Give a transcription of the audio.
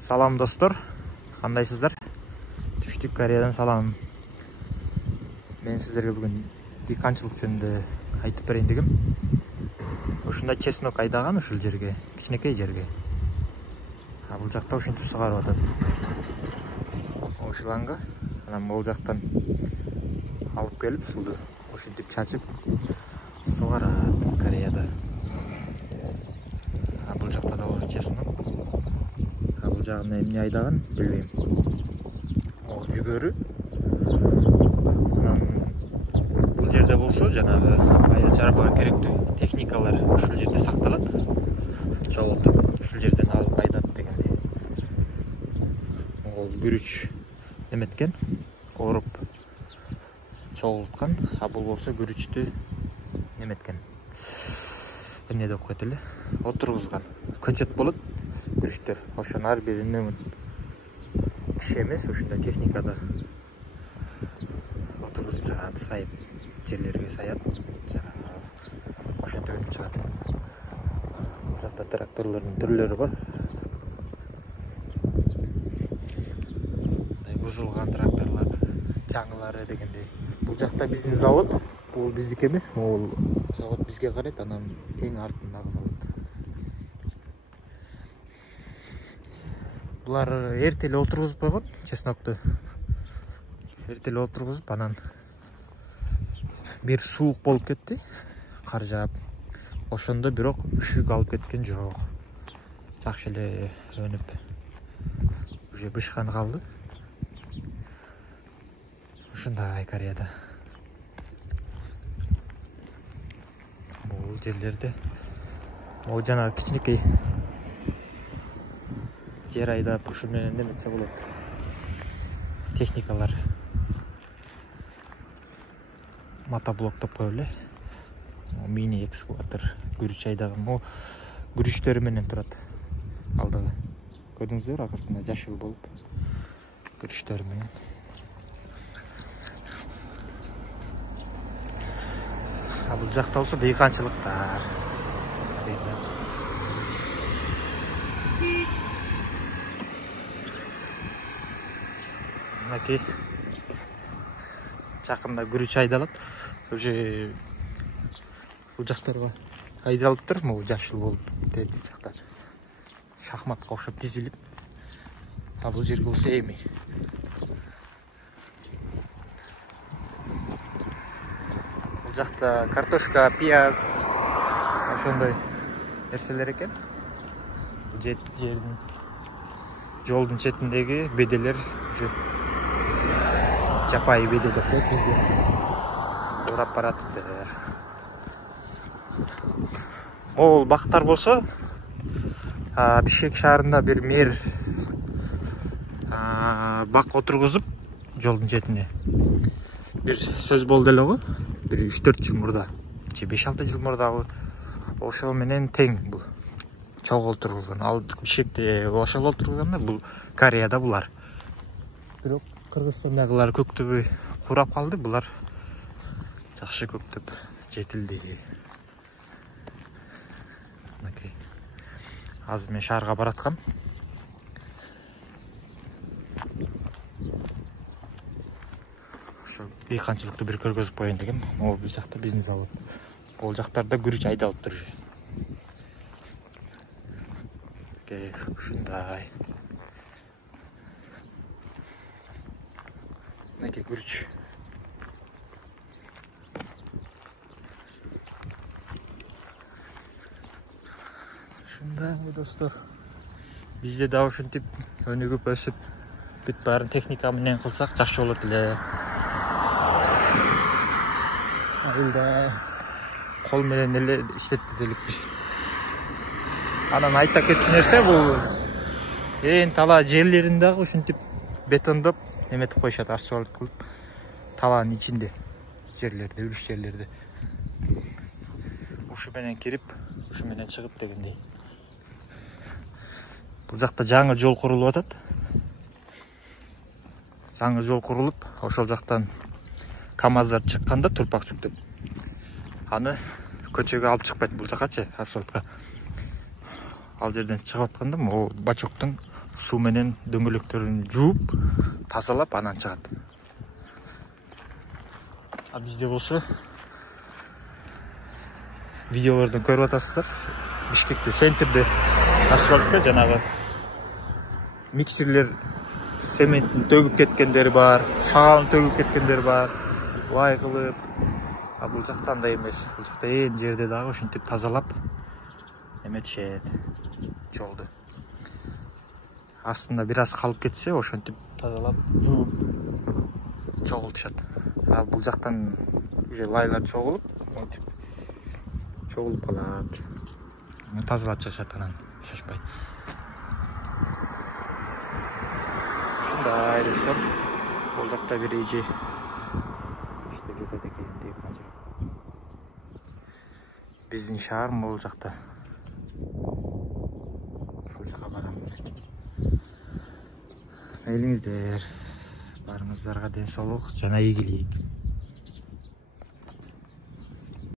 Салам достор, кандайсыздар? Түштүк Кореядан салам. Мен сиздерге бүгүн дыйканчылык жөнүндө айтып берейин дегем. Ушундай чеснок айдаган ушул жерге, кичинекей жерге. Бул жакта ушинтип сугарып атат. Ушуланга, анан бул жактан алып келип сууну ушинтип чачып сугарат Кореяда. Бул жакта да болот чеснок. Бул жагына эмне айдаган билбейм. Ол жүгөрү. Анан бул жерде болсо жанагы айда чарбага керектүү техникалар ушул жерде сакталат. Чогултуп ушул жерден алып айдап дегендей. Ол күрүч эметкен, оруп чогулткан, а бул болсо күрүчтү неметкен. Эмне деп коет эле? Отургузган. Көчөт болот. Күрүчтөр. Ошонун ар биринин киши эмес, ушундай техникада отургузуп чыгат, сайып, жерлерге саяп, ошентип өтүп чыгат. Жакта тракторлордун түрлөрү бар. Мындай бузулган тракторлор, жаңылары дегендей. Бул жакта биздин завод, бул биздики эмес, бул завод бизге карайт, анан эң артындагы завод. Булар эртеле отургузуп койгон чеснокту. Эртеле отургузуп, анан бир суук болуп кетти, кар жаап. Ошондо бирок үшүк алып кеткен жок. Жакшы эле өнүп, уже бышкан калды. Ушундай Кореяда. Бул жерлерде могу жанагы кичинекей жер айдап ушул менен неметсе болот. Техникалар мотоблок деп коелу эле. Мини экскаватор күрүч айдаган. Күрүчтөрү менен турат. Алдыгы. Көрдүңүздөр, акыртында жашыл болуп. Күрүчтөрү менен. Бул жакта болсо дыйканчылыктар. Мынакей жакында күрүч айдалат. Уже бул жактарга айдалыптыр, могу жашыл болуп терди жакта. Шахматка окшоп тизилип. Бул жерге болсо эми. Бул жакта картошка, пияз, ошондой нерселер экен. Жердин жолдун четиндеги беделер уже жапайы бедел деп коет бизде. Урап баратыптыр. Ол бактар болсо Бишкек шаарында бир мэр бак отургузуп жолдун четине. Бир сөз болду эле го. Бир 3-4 жыл мурда, же 5-6 жыл мурдагы ошол менен тең бул. Чогуу отургузган. Ал Бишкекте ошол отургузганда, бул Кореяда булар. Бирок Кыргызстандагылар көктөбөй курап калды, булар жакшы көктөп жетилди. Мынакей. Азыр мен шаарга бараткам. Ошо дыйканчылыкты бир көргөзүп коеюн дегем. Могу бул жакта биздин завод. Бул жактарда күрүч айдалыптыр. Окей, ушундай. Мынакей күрүч. Ушундай достор. Бизде да ушинтип өнүгүп өсүп, бүт баарын техника менен кылсак жакшы болот эле. Айылда кол менен эле иштетти деликпиз. Анан айта кетчү нерсе, бул ээн талаа жерлерин дагы ушинтип бетондоп эметип коюшат, асфальт кылып, талаанын ичинде жерлерде, үлүш жерлерде. Ушу менен кирип, ушу менен чыгып дегендей. Бул жакта жаңы жол курулуп атат. Жаңы жол курулуп, ошол жактан КамАЗдар чыкканда турпак жүктөп, аны көчөгө алып чыкпайт, бул жакачы, асфальтка. Ал жерден чыгып атканда, могу бачоктун суу менен дөңгөлөктөрүн жууп тазалап анан чыгат. Бизде болсо видеолордон көрүп атасыздар. Бишкекте центрде асфальтка жанагы миксерлер сементтин төгүп кеткендери бар, шагалын төгүп кеткендери бар. Лай кылып, бул жакта андай эмес. Бул жакта ээн жерде дагы ошентип тазалап эметишет жолду. Астында бир аз калып кетсе, ошентип тазалап жууп чогултушат. Бул жактан уже лайлар чогулуп, монтип чогулуп калат. Тазалап чыгышат анан шашпай. Ушундай достор. Бул жакта бир эже иштеп жатат экен дейт азыр. Биздин шаар бул жакта. Ушул жака барам мен. Мейлиңиздер. Барыңыздарга ден соолук жана ийгилик.